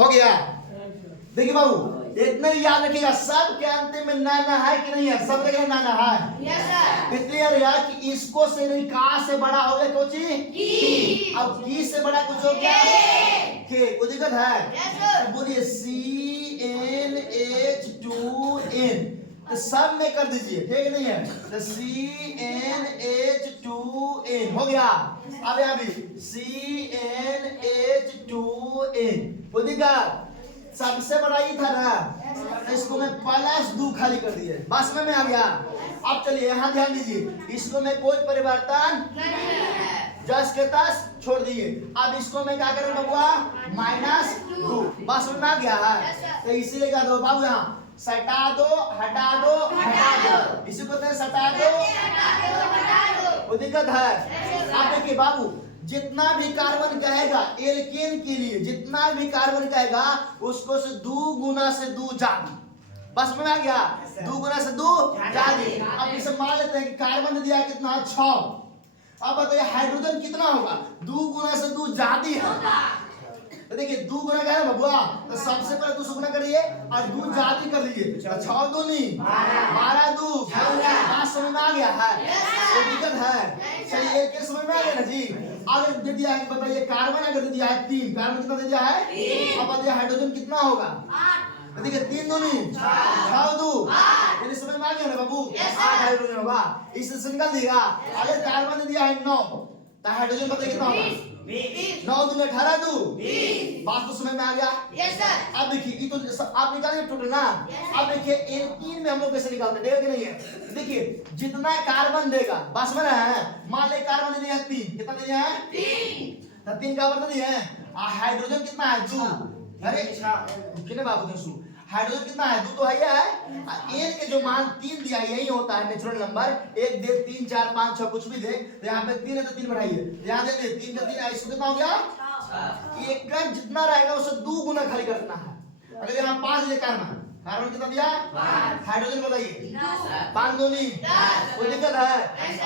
हो गया। देखिए बाबू इतना याद रखिएगा, सब के अंतिम में नाना है कि नहीं है, सब जगह नाना है। क्लियर है कि इसको से नहीं, का से बड़ा हो गया कोची, अब की से बड़ा कुछ हो गया के, कोई दिक्कत है? बोलिए CnH2n, तो सब में कर दीजिए, ठीक नहीं है? तो CnH2n हो गया। अब यहाँ भी CnH2n, कोई दिक्कत? सबसे बड़ा ही था ना, तो इसको मैं प्लस 2 खाली कर दिए, बस में आ गया। अब चलिए यहाँ ध्यान दीजिए, इसको मैं कोई परिवर्तन जस के तस छोड़ दिए। अब इसको मैं क्या करूँ बबुआ, -2, बस में आ गया है। तो इसीलिए क्या दो बाबू, यहाँ सटा दो, हटा दो, हटा दो, इसी को सटा दो, वो दिक्कत है। अब देखिए बाबू, जितना भी कार्बन कहेगा एल्केन के लिए, जितना भी कार्बन कहेगा उसको से 2 गुना से 2 ज्यादा, बस में आ गया। 2 गुना से 2 ज्यादा। अब इसे मान लेते हैं कि कार्बन दिया है कितना, 6। अब बताइए हाइड्रोजन कितना होगा, 2 गुना से 2 ज्यादा है। तो देखिए 2 गुना क्या है बबुआ, तो सबसे पहले 2 से गुना करिए और 2 ज्यादा कर लीजिए, 6 दूनी 12, 2 5 समझ में आ गया है, कोई दिक्कत है? चलिए एक समझ में आ गया ना जी। अगर दे दिया है, बताइए कार्बन अगर दे दिया है 3, कार्बन कितना दे दिया है? अब बताइए हाइड्रोजन कितना होगा? 8। देखिए 3 दूनी 6, 2 ये समझ में आ गया ना बाबू, 8 हाइड्रोजन होगा। इससे निकाल दिएगा। अगर कार्बन दे दिया है 9, तो हाइड्रोजन बताइए कितना होगा? 9 दूनी 18, 2 बात तो समझ में आ गया? Yes sir. अब देखिए ये तो आप निकालिए टोटल ना। अब देखिए एल्कीन में हम लोग कैसे निकालते हैं, देगा कि नहीं है? देखिए जितना कार्बन देगा, बस में है, मान ले कार्बन दिया है 3, कितना दिया है? 3, तो 3 कार्बन दिया है। हाइड्रोजन कितना है? 2। अरे कितने बाबू थे? हाइड्रोजन कितना है? 2 तो है ही है। एक के जो मान 3 दिया है यही होता है नेचुरल नंबर, 1 दे 3 4 5 6 कुछ भी दे, तो यहाँ पे 3 है तो 3 बढ़ाइए, यहाँ दे 3 का 3 इसको कितना हो गया? एक का जितना रहेगा उसे 2 गुना खाली करना है। अगर यहाँ 5 दे कार्बन, कार्बन कितना दिया? हाइड्रोजन बताइए 5 दूनी 10, कोई दिक्कत है?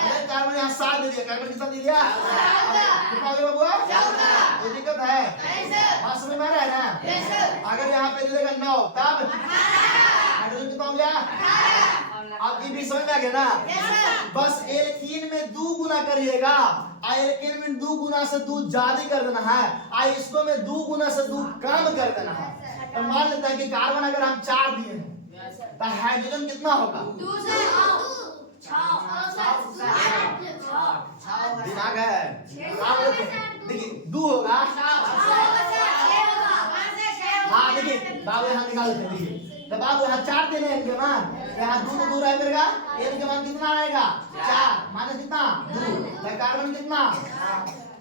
अगर कार्बन यहाँ 7 दे दिया, कार्बन कितना दे दिया? कितना हो गया बाबू? 14, कोई दिक्कत है? बात समझ में आ रहा है ना? अगर यहाँ पे दे देगा 9, तब हाइड्रोजन कितना हो गया? अब ये भी समझ में आ गया ना? बस एल्कीन में 2 गुना करिएगा, एल्कीन में 2 गुना से 2 ज्यादा कर देना है, इसको में 2 गुना से 2 कम कर देना है। तो मान लेते हैं कि कार्बन अगर हम 4 दिए हैं, तो हाइड्रोजन कितना होगा? 2 से 6 दिमाग है, देखिए 2 होगा। हाँ देखिए बाबू यहाँ निकाल देते हैं, तो बाबू यहाँ 4 देने हैं इनके मान, यहाँ 2 तो 2 रहेगा, इनके मान कितना आएगा? 4 माइनस कितना? 2, तो कार्बन कितना?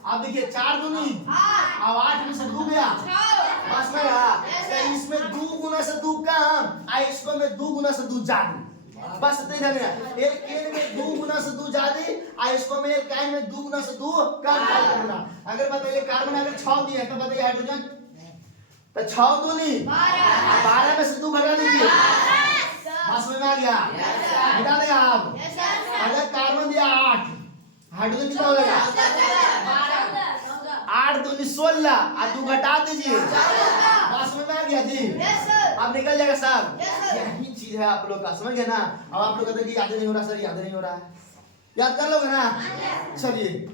अब देखिए 4 दूनी, अब 8 में से 2 गया, बस में रहा। तो इसमें 2 गुना से 2 कम, इसको में 2 गुना से 2 ज्यादा, बस इतना ही ध्यान रखना। एल्केन में 2 गुना से 2 ज्यादा, इसको में एल्काइन में 2 गुना से 2 कम करना। अगर बताइए कार्बन अगर 6 दिए तो बताइए हाइड्रोजन, तो 6 दूनी 12 में से 2 घटा दीजिए, बस में आ गया, घटा देगा आप। अगर कार्बन दिया 8, हाइड्रोजन कितना हो जाएगा? 8 दूनी 16, और 2 घटा दीजिए, बस में आ गया जी। अब निकल जाएगा सब, यही चीज है आप लोग का, समझ गए ना? अब आप लोग कहते हैं कि याद नहीं हो रहा सर, याद नहीं हो रहा है, याद कर लोगे ना? चलिए